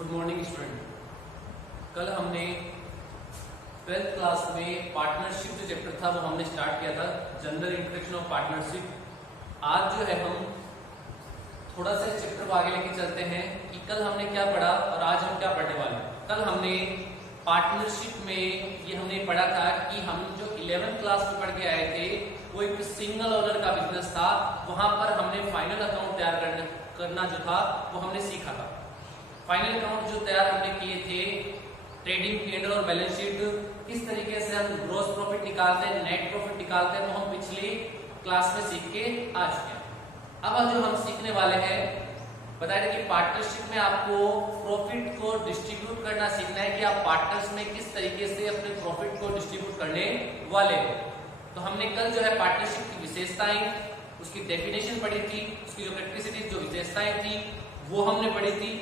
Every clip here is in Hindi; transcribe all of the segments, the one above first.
Good morning student. कल हमने 12th क्लास में पार्टनरशिप जो चैप्टर था वो हमने स्टार्ट किया था, जनरल इंट्रोडक्शन ऑफ पार्टनरशिप। आज जो है हम थोड़ा सा चैप्टर को आगे लेके चलते हैं कि कल हमने क्या पढ़ा और आज हम क्या पढ़ने वाले हैं। कल हमने पार्टनरशिप में ये हमने पढ़ा था कि हम जो 11th क्लास में पढ़ के आए थे वो एक सिंगल ओनर का बिजनेस था। वहां पर हमने फाइनल अकाउंट तैयार करना जो था वो हमने सीखा था। फाइनल अकाउंट जो तैयार हमने किए थे, ट्रेडिंग P&L और बैलेंस शीट, किस तरीके से हम ग्रॉस प्रॉफिट निकालते हैं, नेट प्रॉफिट निकालते हैं, वो हम पिछली क्लास में सीख के आ चुके हैं। अब जो हम सीखने वाले हैं, बताया कि पार्टनरशिप में आपको प्रॉफिट को डिस्ट्रीब्यूट करना सीखना है कि आप पार्टनर्स में किस तरीके से अपने प्रॉफिट को डिस्ट्रीब्यूट करने वाले हो। तो हमने कल जो है पार्टनरशिप की विशेषताएं, उसकी डेफिनेशन पढ़ी थी, उसकी जो कैरेक्टरिस्टिक्स जो विशेषताएं थी वो हमने पढ़ी थी।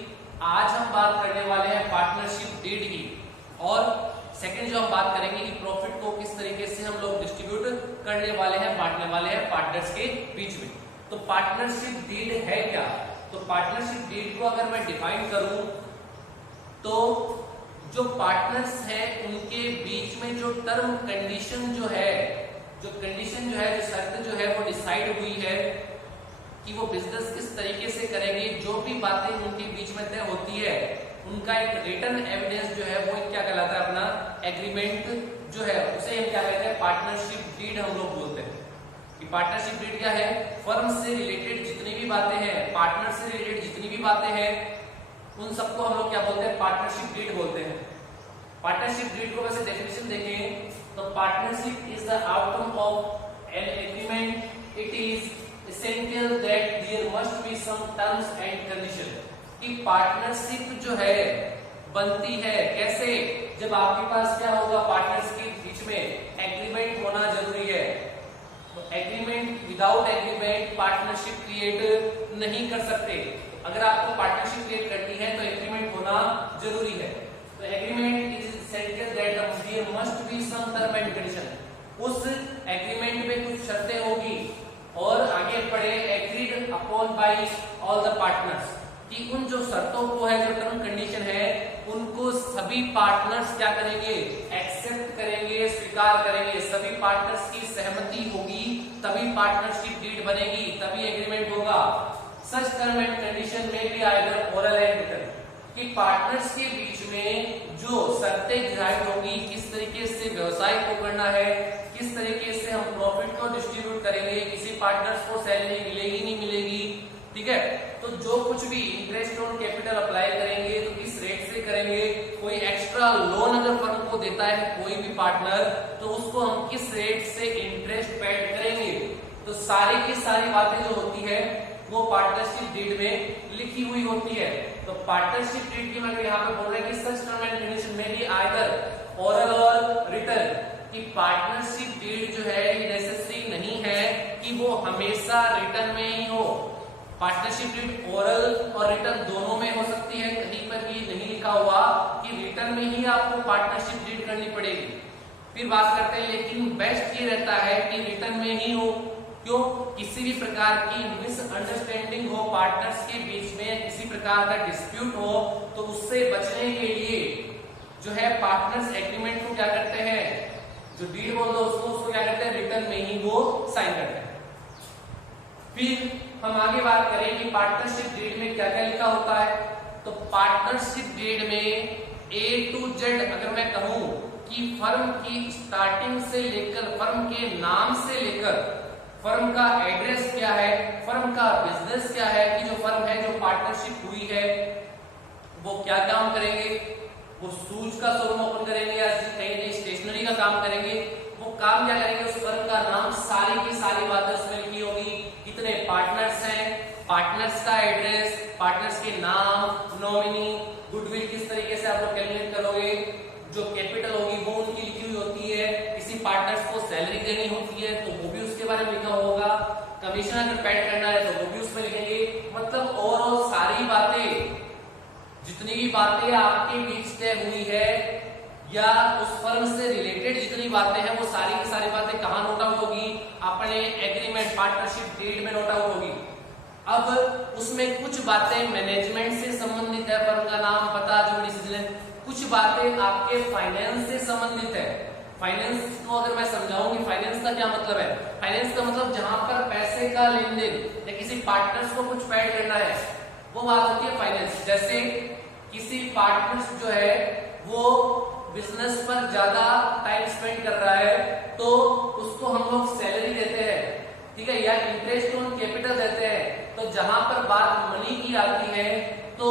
आज हम बात करने वाले हैं पार्टनरशिप डीड की, और सेकंड जो हम बात करेंगे कि प्रॉफिट को किस तरीके से हम लोग डिस्ट्रीब्यूट करने वाले हैं, बांटने वाले हैं पार्टनर्स के बीच में। तो पार्टनरशिप डीड है क्या? तो पार्टनरशिप डीड को अगर मैं डिफाइन करूं तो जो पार्टनर्स हैं उनके बीच में जो टर्म कंडीशन जो है, जो शर्त जो है वो डिसाइड हुई है कि वो बिजनेस किस तरीके से करेंगे, जो भी बातें उनके बीच में तय होती है उनका एक रिटन एविडेंस जो है वो क्या कहलाता है, अपना एग्रीमेंट जो है उसे हम क्या कहते हैं, पार्टनरशिप डीड हम लोग बोलते हैं। कि पार्टनरशिप डीड क्या है? फर्म से रिलेटेड जितनी भी बातें हैं, पार्टनर से रिलेटेड जितनी भी बातें हैं, उन सबको हम लोग क्या बोलते हैं, पार्टनरशिप डीड बोलते हैं। पार्टनरशिप डीड को वैसे डेफिनेशन देखें तो partnership is the outcome of an agreement. It is essential that there must be some terms and condition। कि पार्टनरशिप जो है बनती है कैसे? जब आपके पास क्या होगा, पार्टनर्स के बीच में एग्रीमेंट होना जरूरी है। तो agreement, without agreement partnership create नहीं कर सकते। अगर आपको पार्टनरशिप क्रिएट करनी है तो एग्रीमेंट होना जरूरी है। तो agreement is essential that there must be some term and condition। उस एग्रीमेंट में कुछ शर्तें होगी और आगे पढ़े agreed upon bye all the partners, कि उन जो शर्तों को है, जो टर्म कंडीशन है, उनको सभी पार्टनर्स क्या करेंगे, एक्सेप्ट करेंगे, स्वीकार करेंगे। सभी पार्टनर्स की सहमति होगी तभी पार्टनरशिप डीड बनेगी, तभी एग्रीमेंट होगा। सच टर्म एंड कंडीशन में भी आएगा ओरल एंड रिटन, कि पार्टनर्स के बीच में जो शर्तें डिसाइड होंगी, किस तरीके से व्यवसाय को करना है, किस तरीके से हम प्रॉफिट को डिस्ट्रीब्यूट करेंगे, किसी पार्टनर्स को सैलरी मिलेगी नहीं मिलेगी, ठीक है। तो जो कुछ भी इंटरेस्ट ऑन कैपिटल अप्लाई करेंगे तो किस रेट से करेंगे, कोई एक्स्ट्रा लोन अगर फर्म को देता है कोई भी पार्टनर तो उसको हम किस रेट से इंटरेस्ट पेड करेंगे। तो सारी की सारी बातें जो होती है वो पार्टनरशिप डीड में लिखी हुई होती है। तो पार्टनरशिप डीड की मतलब यहाँ पे बोल रहे हैं कि सच टर्म एंड कंडीशन में भी आइदर ओरल और रिटन, कि पार्टनरशिप डीड जो है ये नेसेसरी नहीं है कि वो हमेशा रिटन में ही हो। पार्टनरशिप डीड ओरल और रिटन दोनों में हो सकती है। कहीं पर भी नहीं लिखा हुआ कि रिटन में ही आपको पार्टनरशिप डीड करनी पड़ेगी। फिर बात करते हैं, लेकिन बेस्ट ये रहता है कि रिटन में ही हो। क्यों? किसी भी प्रकार की मिसअंडरस्टैंडिंग हो पार्टनर्स के बीच में, किसी प्रकार का डिस्प्यूट हो, तो उससे बचने के लिए जो है पार्टनर्स एग्रीमेंट को क्या करते हैं, जो डीड बोल दो उसको क्या करते हैं, रिटन में ही वो साइन करते हैं। फिर हम आगे बात करें कि पार्टनरशिप डीड में क्या क्या लिखा होता है। तो पार्टनरशिप डीड में A to Z अगर मैं कहूं कि फर्म की स्टार्टिंग से लेकर, फर्म के नाम से लेकर, फर्म का एड्रेस क्या है, फर्म का बिजनेस क्या है, कि जो फर्म है, जो पार्टनरशिप हुई है, वो क्या काम करेंगे, वो शूज का शोरूम ओपन करेंगे या कहीं स्टेशनरी का काम करेंगे, वो काम क्या करेंगे, उस फर्म का नाम, सारी की सारी बातें उसमें लिखी होगी। कितने पार्टनर्स हैं, पार्टनर्स का एड्रेस, पार्टनर्स के नाम, नॉमिनी, गुडविल किस तरीके से आप लोग कैलकुलेट करोगे, जो कैपिटल होगी वो उनकी लिखी हुई होती है। किसी पार्टनर्स को सैलरी देनी होती है तो वो भी उसके बारे में लिखा होगा। कमीशन अगर पेड करना है तो वो भी उसमें लिखेंगे। मतलब ओवरऑल सारी बातें, जितनी भी बातें आपके बीच तय हुई है या उस फर्म से रिलेटेड जितनी बातें हैं, वो सारी की सारी बातें कहाँ नोट आउट होगी, अपने एग्रीमेंट पार्टनरशिप डीड में नोट आउट होगी। अब उसमें कुछ बातें मैनेजमेंट से संबंधित है, फर्म का नाम, पता, जो डिसीजन है। कुछ बातें आपके फाइनेंस से संबंधित है। फाइनेंस को अगर मैं समझाऊं कि फाइनेंस का क्या मतलब है, फाइनेंस का मतलब जहां पर पैसे का लेन देन या किसी पार्टनर्स को कुछ पेड करना है, वो बात होती है फाइनेंस। जैसे किसी पार्टनर्स जो है वो बिजनेस पर ज्यादा टाइम स्पेंड कर रहा है तो उसको हम लोग सैलरी देते हैं, ठीक है, या इंटरेस्ट ऑन कैपिटल देते हैं। तो जहां पर बात मनी की आती है, तो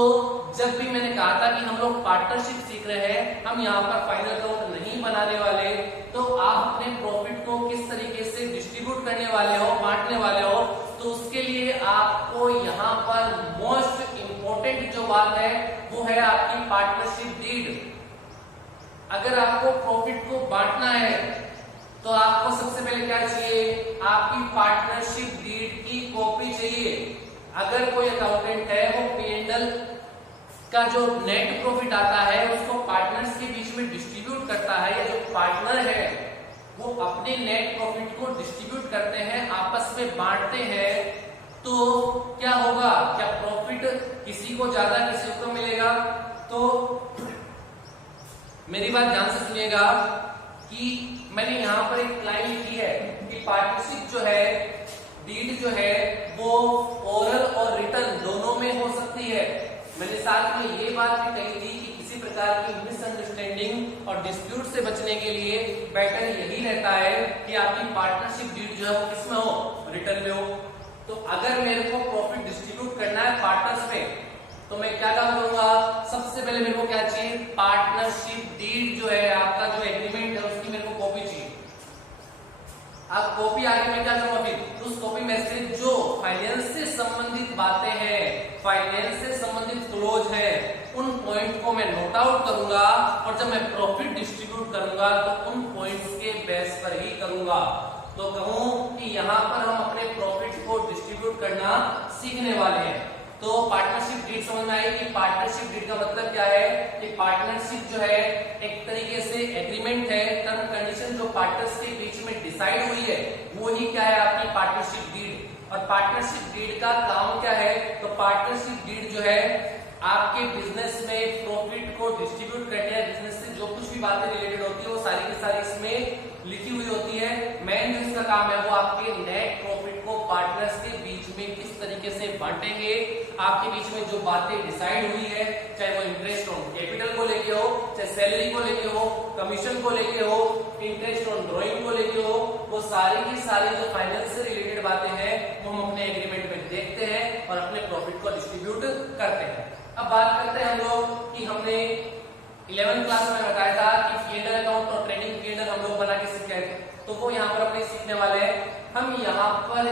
जब भी मैंने कहा था कि हम लोग पार्टनरशिप सीख रहे हैं, हम यहाँ पर फाइनल अकाउंट नहीं बनाने वाले, तो आप अपने प्रॉफिट को किस तरीके से डिस्ट्रीब्यूट करने वाले हो, बांटने वाले हो, तो उसके लिए आपको यहाँ पर मोस्ट इंपॉर्टेंट जो बात है वो है आपकी पार्टनरशिप डीड। अगर आपको प्रॉफिट को बांटना है तो आपको सबसे पहले क्या चाहिए, आपकी पार्टनरशिप डीड की कॉपी चाहिए। अगर कोई अकाउंटेंट है वो P&L का जो नेट प्रॉफिट आता है उसको पार्टनर्स के बीच में डिस्ट्रीब्यूट करता है, या जो पार्टनर है वो अपने नेट प्रॉफिट को डिस्ट्रीब्यूट करते हैं, आपस में बांटते हैं, तो क्या होगा, क्या प्रॉफिट किसी को ज्यादा किसी को मिलेगा? तो मेरी बात ध्यान से सुनिएगा कि मैंने यहाँ पर एक लाइन लिखी है कि पार्टनरशिप जो है, डीड जो है वो ओरल और रिटन दोनों में हो सकती है। मैंने साथ में ये बात भी कही थी कि किसी प्रकार की मिसअंडरस्टैंडिंग और डिस्प्यूट से बचने के लिए बेटर यही रहता है कि आपकी पार्टनरशिप डीड जो है वो किसमें हो, रिटन में हो। तो अगर मेरे को प्रॉफिट डिस्ट्रीब्यूट करना है पार्टनर्स में, तो मैं क्या काम करूंगा, सबसे पहले मेरे को क्या चाहिए, पार्टनरशिप डीड जो है, आपका जो एग्रीमेंट है उसकी मेरे को कॉपी चाहिए। अब कॉपी आगे मैं क्या करूंगा, फिर उस कॉपी में से जो फाइनेंस से संबंधित बातें हैं, फाइनेंस से संबंधित क्लोज है, उन पॉइंट को मैं नोट आउट करूंगा, और जब मैं प्रॉफिट डिस्ट्रीब्यूट करूंगा तो उन पॉइंट्स के बेस पर ही करूंगा। तो कहूं कि यहाँ पर हम अपने प्रॉफिट को डिस्ट्रीब्यूट करना सीखने वाले हैं। तो पार्टनरशिप डीड समझ में आई कि पार्टनरशिप डीड का मतलब क्या है, कि पार्टनरशिप जो है एक तरीके से एग्रीमेंट है, टर्म कंडीशन जो पार्टनर्स के बीच में डिसाइड हुई है, वो ही क्या है, आपकी पार्टनरशिप डीड। और पार्टनरशिप डीड का काम क्या है, तो पार्टनरशिप डीड जो है आपके बिजनेस में प्रॉफिट को डिस्ट्रीब्यूट करने या बिजनेस से जो कुछ भी बातें रिलेटेड होती है वो सारी की सारी इसमें लिखी हुई होती है। मेन जो इसका काम है वो आपके नेट प्रॉफिट को पार्टनर्स के बीच में किस तरीके से बांटेंगे, आपके बीच में जो बातें डिसाइड हुई है, चाहे वो इंटरेस्ट ऑन कैपिटल को लेके हो, चाहे सैलरी को लेके हो, कमीशन को लेके हो, इंटरेस्ट ऑन ड्रॉइंग को लेके हो, वो सारी की सारी जो फाइनेंस से रिलेटेड बातें हैं वो हम अपने एग्रीमेंट में देखते हैं और अपने प्रॉफिट को डिस्ट्रीब्यूट करते हैं। अब बात करते हैं हम लोग कि हमने 11th क्लास में बताया था कि P&L अकाउंट और ट्रेडिंग P&L हम लोग बना के सीखे थे, तो वो यहाँ पर अपने सीखने वाले हैं। हम यहाँ पर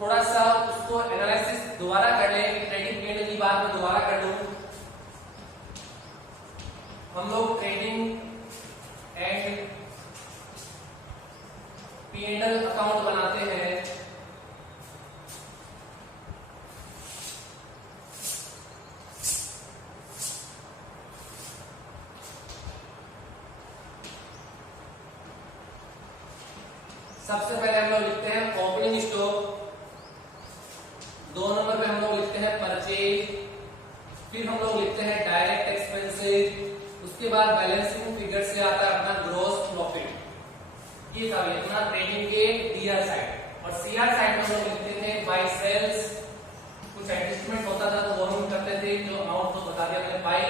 थोड़ा सा उसको एनालिसिस दोबारा कर लें, ट्रेडिंग P&L की बात मैं दोबारा कर लूं। हम लोग ट्रेडिंग एंड P&L अकाउंट बनाते हैं। सबसे पहले हम लोग लिखते हैं ओपनिंग स्टॉक, 2 नंबर पे हम लोग लिखते हैं परचेज, फिर हम लोग लिखते हैं डायरेक्ट एक्सपेंसेस, उसके बाद बैलेंसिंग फिगर से आता है अपना ग्रॉस प्रॉफिट। ये था अपना ट्रेडिंग के डीआर साइड। और सीआर साइड में हम लोग लिखते थे बाय सेल्स, कुछ एडजस्टमेंट होता था तो वो हम करते थे, जो अमाउंट को बता दिया हमने बाय।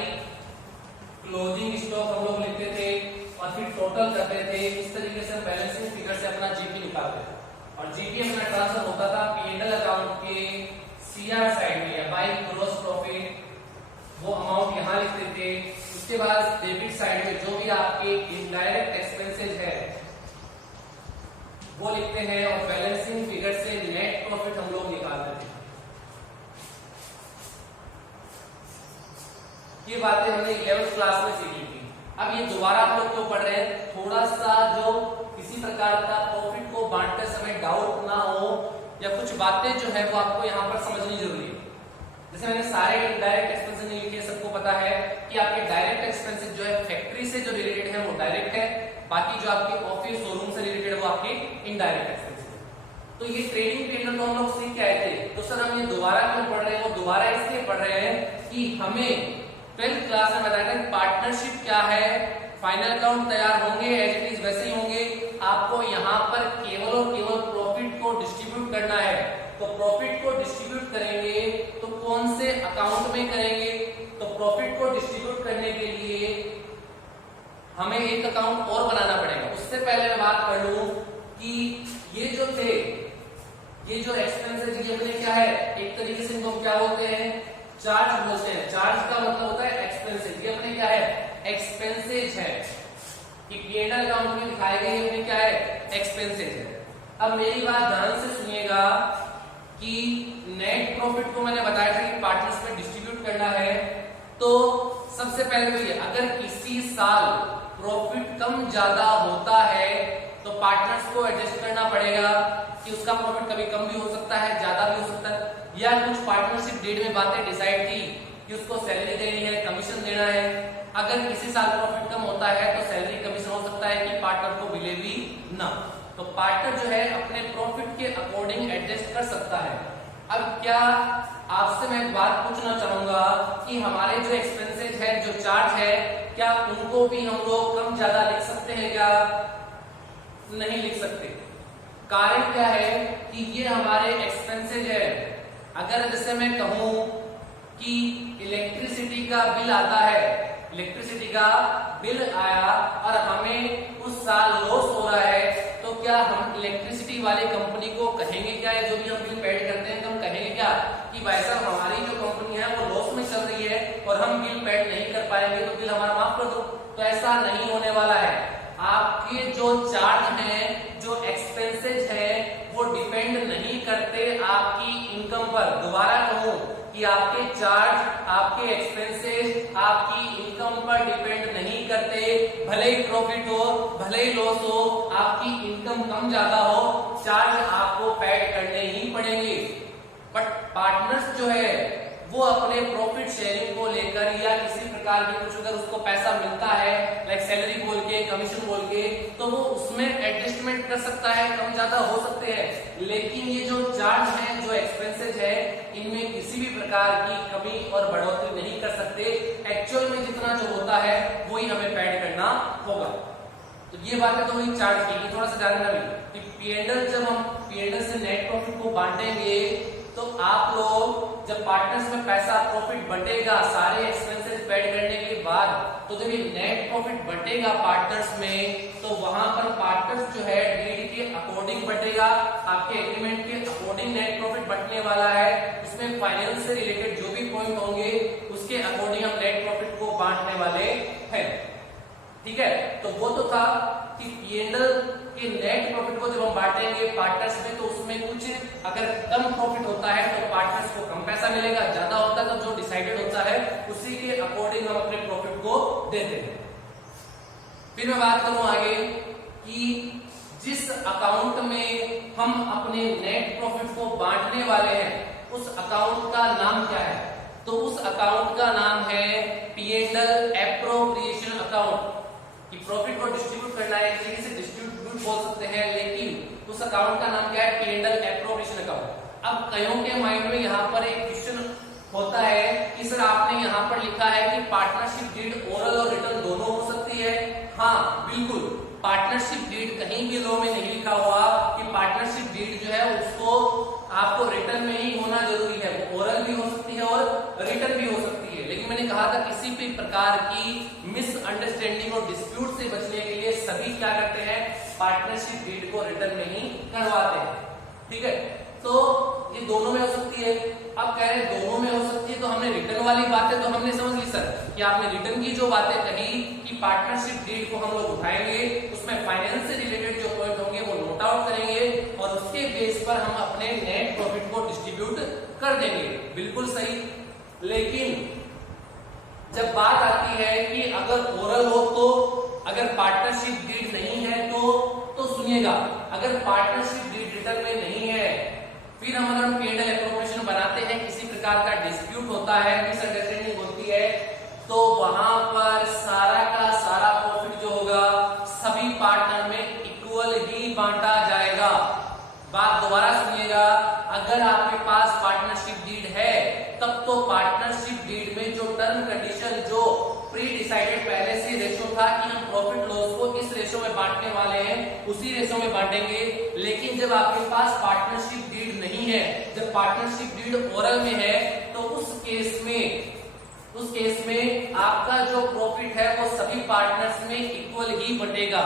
क्लोजिंग स्टॉक हम लोग लिखते थे और फिर टोटल करते थे। इस तरीके से बैलेंसिंग फिगर से अपना जीपी निकालते थे, और जीपी अपना ट्रांसफर होता था P&L अकाउंट के सीआर साइड में, या बाय ग्रॉस प्रॉफिट, वो अमाउंट यहाँ लिखते थे। उसके बाद डेबिट साइड में जो भी आपके इनडायरेक्ट एक्सपेंसेस है वो लिखते हैं, और बैलेंसिंग फिगर से नेट प्रॉफिट हम लोग निकालते थे। ये बातें हमने 11th क्लास में सीखी थी। अब ये दोबारा आप लोग क्यों पढ़ रहे हैं, थोड़ा सा जो किसी प्रकार का प्रॉफिट को बांटते समय डाउट ना हो, या कुछ बातें जो है वो आपको यहाँ पर समझनी जरूरी है। जैसे मैंने सारे डायरेक्ट एक्सपेंसेस नहीं लिखे, सबको पता है कि आपके डायरेक्ट एक्सपेंसेस जो है फैक्ट्री से जो रिलेटेड है वो डायरेक्ट है, बाकी जो आपके ऑफिस शोरूम से रिलेटेड वो आपके इनडायरेक्ट एक्सपेंसेस है। तो ये ट्रेडिंग पीरियड तो हम लोग सीख के आए थे। तो सर हम ये दोबारा क्यों पढ़ रहे हैं? वो दोबारा इसलिए पढ़ रहे हैं कि हमें 12th क्लास में बताया था पार्टनरशिप क्या है, फाइनल अकाउंट तैयार होंगे एज इट इज वैसे ही होंगे। आपको यहाँ पर केवल और केवल प्रॉफिट को डिस्ट्रीब्यूट करना है। तो प्रॉफिट को डिस्ट्रीब्यूट करेंगे तो कौन से अकाउंट में करेंगे? तो प्रॉफिट को डिस्ट्रीब्यूट करने के लिए हमें एक अकाउंट और बनाना पड़ेगा। उससे पहले मैं बात कर लूं कि ये जो थे, ये जो एक्सपेंसेस ये अपने क्या है, एक तरीके से इनको क्या बोलते हैं? चार्ज बोलते हैं। चार्ज का मतलब होता है एक्सपेंसेस। ये अपने क्या है? एक्सपेंसेस है कि पीएनएल अकाउंट में दिखाए गए अपने क्या है? एक्सपेंसेस है। अब मेरी बात ध्यान से सुनिएगा कि नेट प्रॉफिट को मैंने बताया था कि पार्टनर्स में डिस्ट्रीब्यूट करना है। तो सबसे पहले तो ये, अगर किसी साल प्रॉफिट कम ज्यादा होता है तो पार्टनर्स को एडजस्ट करना पड़ेगा कि उसका प्रॉफिट कभी कम भी हो सकता है, ज्यादा भी हो सकता है, या कुछ पार्टनरशिप डेट में बातें डिसाइड की कि उसको सैलरी देनी है, कमीशन देना है। अगर किसी साल प्रॉफिट कम होता है तो सैलरी कमीशन हो सकता है कि पार्टनर को मिले भी ना। तो पार्टनर जो है अपने प्रॉफिट के अकॉर्डिंग एडजस्ट कर सकता है। अब क्या आपसे मैं बात पूछना चाहूंगा कि हमारे जो एक्सपेंसेस है, जो चार्ज है, क्या उनको भी हम लोग कम ज्यादा लिख सकते हैं? क्या नहीं लिख सकते। कारण क्या है कि ये हमारे एक्सपेंसेस है। अगर जैसे मैं कहूं कि इलेक्ट्रिसिटी का बिल आता है, इलेक्ट्रिसिटी का बिल आया और हमें उस साल लॉस हो रहा है, तो क्या हम इलेक्ट्रिसिटी वाली कंपनी को कहेंगे क्या, जो भी हम बिल पेड करते हैं तो हम कहेंगे क्या कि भाई साहब हमारी जो कंपनी है वो लॉस में चल रही है और हम बिल पेड नहीं कर पाएंगे तो बिल हमारा माफ कर दो? तो ऐसा नहीं होने वाला है। आपके जो चार्ज हैं, जो एक्सपेंसेस हैं, वो डिपेंड नहीं करते आपकी इनकम पर। दोबारा कहूं कि आपके चार्ज, आपके एक्सपेंसेस आपकी इनकम पर डिपेंड नहीं करते। भले ही प्रॉफिट हो, भले ही लॉस हो, आपकी इनकम कम ज्यादा हो, चार्ज आपको पेड करने ही पड़ेंगे। बट पार्टनर्स जो है वो अपने प्रॉफिट शेयरिंग को लेकर या किसी प्रकार की कुछ अगर उसको पैसा मिलता है, लाइक सैलरी बोल के, कमीशन बोल के, तो वो उसमें एडजस्टमेंट कर सकता है, कम ज्यादा हो सकते हैं। लेकिन ये जो चार्ज है, जो एक्सपेंसेस है, इनमें किसी भी प्रकार की कमी और बढ़ोतरी नहीं कर सकते। एक्चुअल में जितना जो होता है वही हमें पेड करना होगा। तो ये बातें तो वही चार्ज की, ये थोड़ा सा जानना भी। पीएनएल, जब हम पीएनएल से नेट प्रॉफिट को बांटेंगे तो आप लोग जब पार्टनर्स में पैसा प्रॉफिट बटेगा सारे एक्सपेंसेस पेड करने के बाद, तो जब ये नेट प्रॉफिट बटेगा पार्टनर्स में, तो वहां पर पार्टनर्स जो है डीड के अकॉर्डिंग बटेगा। आपके एग्रीमेंट के अकॉर्डिंग नेट प्रॉफिट बटने वाला है। उसमें फाइनेंस से रिलेटेड जो भी पॉइंट होंगे उसके अकॉर्डिंग हम नेट प्रॉफिट को बांटने वाले हैं। ठीक है, तो वो तो था कि पीएनएल के नेट प्रॉफिट को जब हम बांटेंगे पार्टनर्स में, तो उसमें कुछ अगर कम प्रॉफिट होता है तो पार्टनर्स को कम पैसा मिलेगा, ज्यादा होता है तो जो डिसाइडेड होता है उसी के अकॉर्डिंग हम अपने प्रॉफिट को देते हैं। फिर मैं बात करूं आगे कि जिस अकाउंट में हम अपने नेट प्रॉफिट को बांटने वाले हैं उस अकाउंट का नाम क्या है? तो उस अकाउंट का नाम है पीएनएल एप्रोप्रिएशन अकाउंट। कि प्रॉफिट को डिस्ट्रीब्यूट करना है, एक तरीके से डिस्ट्रीब्यूट बोल सकते हैं, लेकिन उस अकाउंट का नाम क्या है? PNL appropriation account. अब कईयों के माइंड में यहाँ पर एक क्वेश्चन होता है कि सर आपने यहाँ पर लिखा है कि पार्टनरशिप डीड ओरल और रिटर्न दोनों हो सकती है। हाँ बिल्कुल, पार्टनरशिप डीड कहीं भी लॉ में नहीं लिखा हुआ कि पार्टनरशिप डीड जो है उसको आपको रिटर्न में ही होना जरूरी है। वो ओरल भी हो सकती है और रिटर्न भी हो सकती है। लेकिन मैंने कहा था किसी भी प्रकार की मिसअंडरस्टैंडिंग और डिस्प्यूट से बचने के लिए सभी क्या करते हैं? पार्टनरशिप डीड को रिटर्न में ही करवाते हैं। ठीक है, तो ये दोनों में हो सकती है। अब कह रहे हैं दोनों में हो सकती है, तो हमने रिटर्न वाली बातें तो हमने समझ ली सर कि आपने रिटर्न की जो बातें कही कि पार्टनरशिप डीड को हम लोग उठाएंगे, उसमें फाइनेंस से रिलेटेड जो पॉइंट होंगे वो नोट आउट करेंगे और उसके बेस पर हम अपने नेट प्रॉफिट को डिस्ट्रीब्यूट कर देंगे। बिल्कुल सही। लेकिन जब बात आती है कि अगर ओरल हो, तो अगर पार्टनरशिप डीड नहीं है तो सुनिएगा, अगर पार्टनरशिप डीड रिटर्न में नहीं है, फिर हम अगर पीएनएल एप्रोप्रिएशन बनाते हैं, किसी प्रकार का डिस्प्यूट होता है, मिसअंडरस्टैंडिंग होती है, तो वहां पर सारा का सारा प्रॉफिट जो होगा सभी पार्टनर में इक्वल ही बांटा जाएगा। बात दोबारा अगर आपके पास पार्टनरशिप डीड है तब तो पार्टनरशिप डीड में जो टर्म कंडीशन, जो प्री डिसाइडेड पहले से रेशो था कि हम प्रॉफिट लॉस को इस रेशो में बांटने वाले हैं, उसी रेशो में बांटेंगे। लेकिन जब आपके पास पार्टनरशिप डीड नहीं है, जब पार्टनरशिप डीड ओरल में है, तो उस केस में आपका जो प्रॉफिट है वो सभी पार्टनर्स में इक्वल ही बटेगा।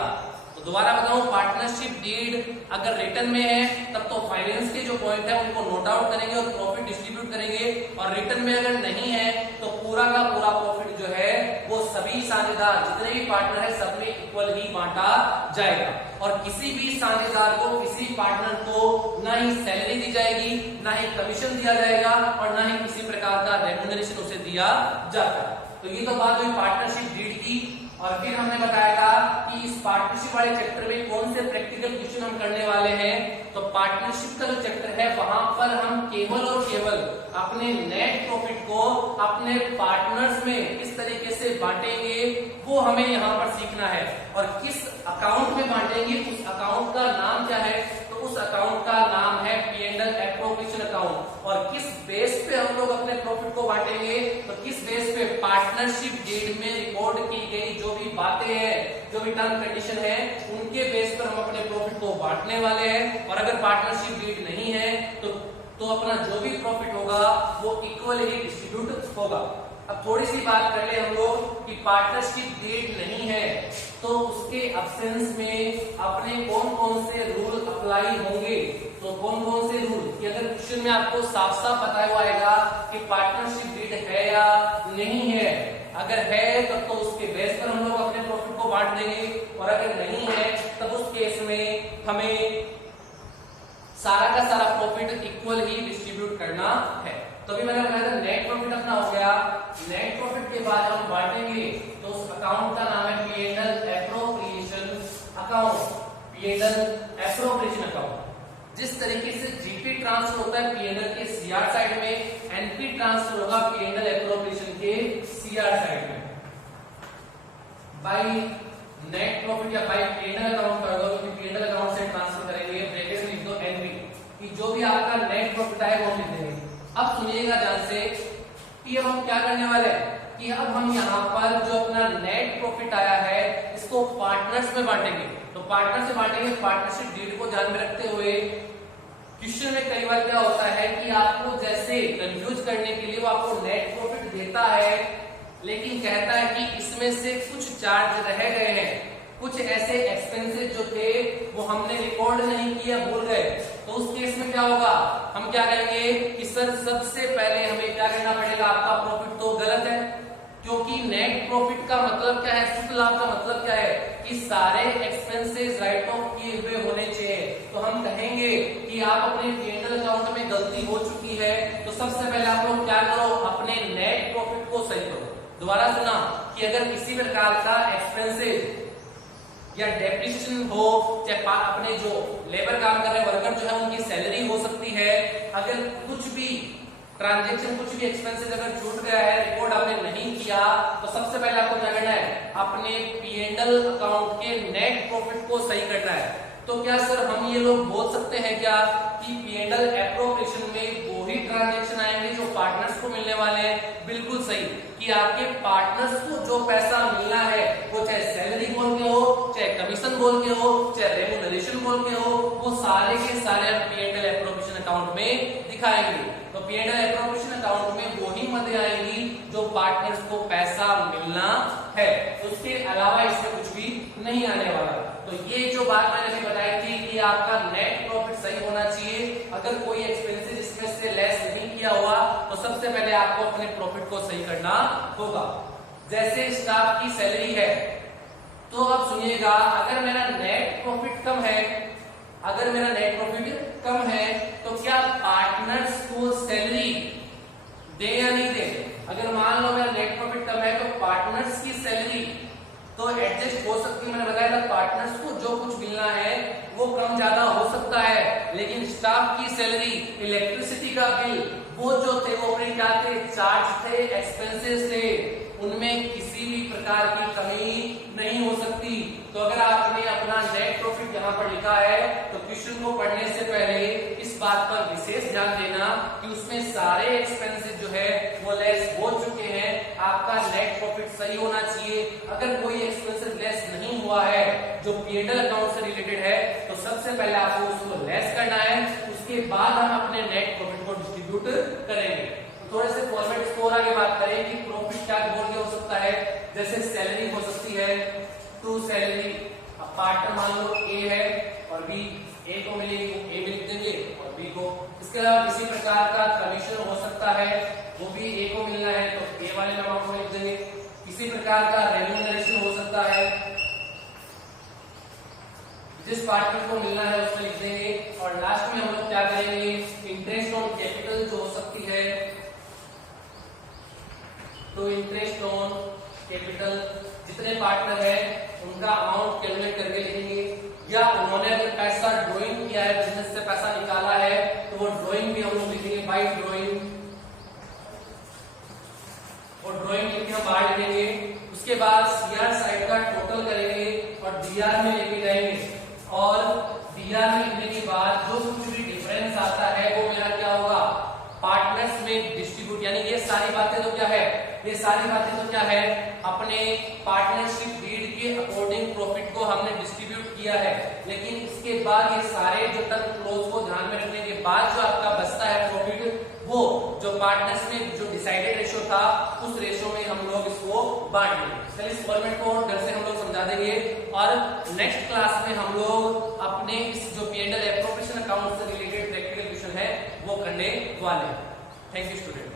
तो दोबारा बताऊं, पार्टनरशिप डीड अगर रिटर्न में है तब तो फाइनेंस के जो पॉइंट है उनको नोट आउट करेंगे और प्रॉफिट डिस्ट्रीब्यूट करेंगे, और रिटर्न में अगर नहीं है तो पूरा का पूरा प्रॉफिट जो है वो सभी साझेदार, जितने भी पार्टनर है सब में इक्वल ही बांटा जाएगा। और किसी भी साझेदार को, किसी पार्टनर को ना ही सैलरी दी जाएगी, ना ही कमीशन दिया जाएगा, और ना ही किसी प्रकार का रेम्यूनरेशन उसे दिया जाता। तो ये तो बात हुई पार्टनरशिप डीड की। और फिर हमने बताया था कि इस पार्टनरशिप वाले चैप्टर में कौन से प्रैक्टिकल क्वेश्चन हम करने वाले हैं। तो पार्टनरशिप का जो चैप्टर है वहां पर हम केवल और केवल अपने नेट प्रॉफिट को अपने पार्टनर्स में किस तरीके से बांटेंगे वो हमें यहाँ पर सीखना है। और किस अकाउंट में बांटेंगे, उस अकाउंट का नाम क्या है, तो उस अकाउंट का नाम है P&L एप्रोप्रिएशन अकाउंट। और किस बेस पे हम लोग अपने प्रॉफिट को बांटेंगे, तो किस बेस पे, पार्टनरशिप डीड में रिकॉर्ड की गई जो भी बातें हैं, जो भी टर्म कंडीशन है, उनके बेस पर हम अपने प्रॉफिट को बांटने वाले हैं। और अगर पार्टनरशिप डीड नहीं है तो अपना जो भी प्रॉफिट होगा वो इक्वल ही डिस्ट्रीब्यूट होगा। अब थोड़ी सी बात कर ले हम लोग कि पार्टनरशिप डीड नहीं है तो उसके अब्सेंस में अपने कौन कौन से रूल अप्लाई होंगे। तो कौन कौन से रूल, कि अगर क्वेश्चन में आपको साफ साफ बताया हुआ आएगा कि पार्टनरशिप डीड है या नहीं है, अगर है तब तो उसके बेस पर हम लोग अपने प्रॉफिट को बांट देंगे, और अगर नहीं है तब उस केस में हमें सारा का सारा प्रॉफिट इक्वल ही डिस्ट्रीब्यूट करना है। तो अभी मैंने बताया था नेट प्रॉफिट अपना हो गया। नेट प्रॉफिट के बाद हम बांटेंगे तो उस अकाउंट का नाम है P&L appropriation account. P&L appropriation account. जिस तरीके से जीपी ट्रांसफर होता है P&L के सीआर साइड में, एनपी ट्रांसफर होगा P&L एप्रोप्रिएशन के सीआर साइड में। बाई नेट प्रॉफिट या बाई P&L अकाउंट कर दो, क्योंकि P&L अकाउंट से ट्रांसफर करेंगे, ब्रैकेट में लिख दो एनपी, कि जो भी आपका नेट प्रॉफिट आए वो लिख देंगे। अब सुनिएगा ध्यान से कि अब हम क्या करने वाले हैं, कि अब हम यहाँ पर जो अपना नेट प्रॉफिट आया है इसको पार्टनर्स में बांटेंगे। तो पार्टनर से बांटेंगे पार्टनरशिप डीड को ध्यान में रखते हुए। क्वेश्चन में कई बार क्या होता है कि आपको जैसे कंफ्यूज करने के लिए वो आपको नेट प्रॉफिट देता है, लेकिन कहता है कि इसमें से कुछ चार्ज रह गए हैं, कुछ ऐसे एक्सपेंसेस जो थे वो हमने रिकॉर्ड नहीं किया, भूल गए। तो उस केस में क्या होगा, हम क्या करेंगे कि सर सबसे पहले हमें क्या करना पड़ेगा, आपका प्रॉफिट तो गलत है, क्योंकि नेट प्रॉफिट का मतलब क्या है, शुद्ध लाभ का मतलब क्या है कि सारे एक्सपेंसेस राइट ऑफ किए हुए होने चाहिए। तो हम कहेंगे कि आप अपने P&L अकाउंट में गलती हो चुकी है, तो सबसे पहले आप लोग क्या करो, अपने नेट प्रॉफिट को सही करो। दोबारा सुना कि अगर किसी प्रकार का एक्सपेंसेस या डेप्रिसिएशन हो, चाहे अपने जो लेबर काम कर रहे वर्कर जो है उनकी सैलरी हो सकती है, अगर कुछ भी ट्रांजैक्शन, कुछ भी एक्सपेंसेस अगर छूट गया है, रिकॉर्ड आपने नहीं किया, तो सबसे पहले आपको क्या करना है, अपने P&L अकाउंट के नेट प्रॉफिट को सही करना है। तो क्या सर हम ये लोग बोल सकते हैं क्या कि P&L एप्रोप्रिएशन में वो ही ट्रांजैक्शन आएंगे जो पार्टनर्स को मिलने वाले हैं? बिल्कुल सही, कि आपके पार्टनर्स को जो पैसा मिलना है वो चाहे सैलरी बोल के हो, चाहे कमीशन बोल के हो, चाहे रेम्यूनरेशन बोल के हो, वो सारे के सारे हम P&L एप्रोप्रिएशन अकाउंट में दिखाएंगे। तो P&L एप्रोप्रिएशन अकाउंट में वो ही मदे आएंगी जो पार्टनर्स को पैसा मिलना है, उसके अलावा इसमें कुछ भी नहीं आने वाला। तो ये जो बात मैंने अभी बताई थी कि आपका नेट प्रॉफिट सही होना चाहिए, अगर कोई एक्सपेंसेस इसमें से लेस नहीं किया हुआ तो सबसे पहले आपको अपने प्रॉफिट को सही करना होगा। जैसे स्टाफ की सैलरी है, तो अब सुनिएगा, अगर मेरा नेट प्रॉफिट कम है, अगर मेरा नेट प्रॉफिट कम है तो क्या पार्टनर्स को सैलरी दे या नहीं दे? अगर मान लो मेरा नेट प्रॉफिट कम है तो पार्टनर्स की सैलरी तो एडजस्ट हो सकती है। मैंने बताया था पार्टनर्स को जो कुछ मिलना है वो कम ज्यादा हो सकता है, लेकिन स्टाफ की सैलरी, इलेक्ट्रिसिटी का बिल, वो जो थे वो अपने क्या थे, चार्ज थे, एक्सपेंसेस थे, उनमें किसी भी प्रकार की कमी नहीं हो सकती। तो अगर आपने अपना नेट प्रॉफिट यहाँ पर लिखा है तो क्वेश्चन को पढ़ने से पहले इस बात पर विशेष ध्यान देना कि उसमें सारे एक्सपेंसेस जो है वो लेस हो चुके हैं। आपका नेट प्रॉफिट सही होना चाहिए। अगर कोई एक्सपेंसेस लेस नहीं हुआ है जो P&L अकाउंट से रिलेटेड है तो सबसे पहले आपको उसको लेस करना है, उसके बाद हम अपने नेट प्रॉफिट को डिस्ट्रीब्यूट करेंगे। थोड़े से फॉर्मेट स्कोर आगे बात करें कि प्रॉफिट क्या बोल के हो सकता है, जैसे सैलरी हो सकती है, टू सैलरी, पार्टनर मान लो ए है और बी, ए को मिलेगी ए भी लिख देंगे और बी को। इसके अलावा किसी प्रकार का कमीशन हो सकता है, वो भी ए को मिलना है तो ए वाले अमाउंट को लिख देंगे। किसी प्रकार का रेम्यूनरेशन हो सकता है, जिस पार्टनर को मिलना है उसमें लिख देंगे। और लास्ट में हम लोग क्या करेंगे, इंटरेस्ट ऑन कैपिटल जो हो सकती है, तो इंटरेस्ट ऑन कैपिटल जितने पार्टनर है उनका अमाउंट कैलकुलेट करके लिखेंगे। या उन्होंने अगर पैसा ड्राइंग किया है, बिजनेस से पैसा निकाला है तो वो ड्राइंग भी हम लोग लिखेंगे बाय ड्राइंग, और ड्राइंग लिख के हम बाहर लिखेंगे। उसके बाद सीआर साइड का टोटल करेंगे और डीआर में लेके जाएंगे, और डीआर में लिखने के बाद जो कुछ भी डिफरेंस आता है वो मेरा क्या होगा, पार्टनर्स में डिस्ट्रीब्यूट। यानी ये सारी बातें तो क्या है, ये सारी बातें तो क्या है, अपने पार्टनरशिप डीड के अकॉर्डिंग प्रॉफिट को हमने डिस्ट्रीब्यूट किया है। लेकिन इसके बाद ये सारे जो टर्म क्लोज को ध्यान में रखने के बाद जो आपका बचता है प्रॉफिट, वो जो पार्टनर्स में जो डिसाइडेड रेशियो था उस रेशियो में हम लोग इसको बांट देंगे। चलिए इस फॉर्मेट को ढंग से हम लोग समझा देंगे और नेक्स्ट क्लास में हम लोग अपने इस जो P&L एप्रोप्रिएशन अकाउंट से रिलेटेड प्रैक्टिकल क्वेश्चन है वो करने वाले हैं। Thank you student.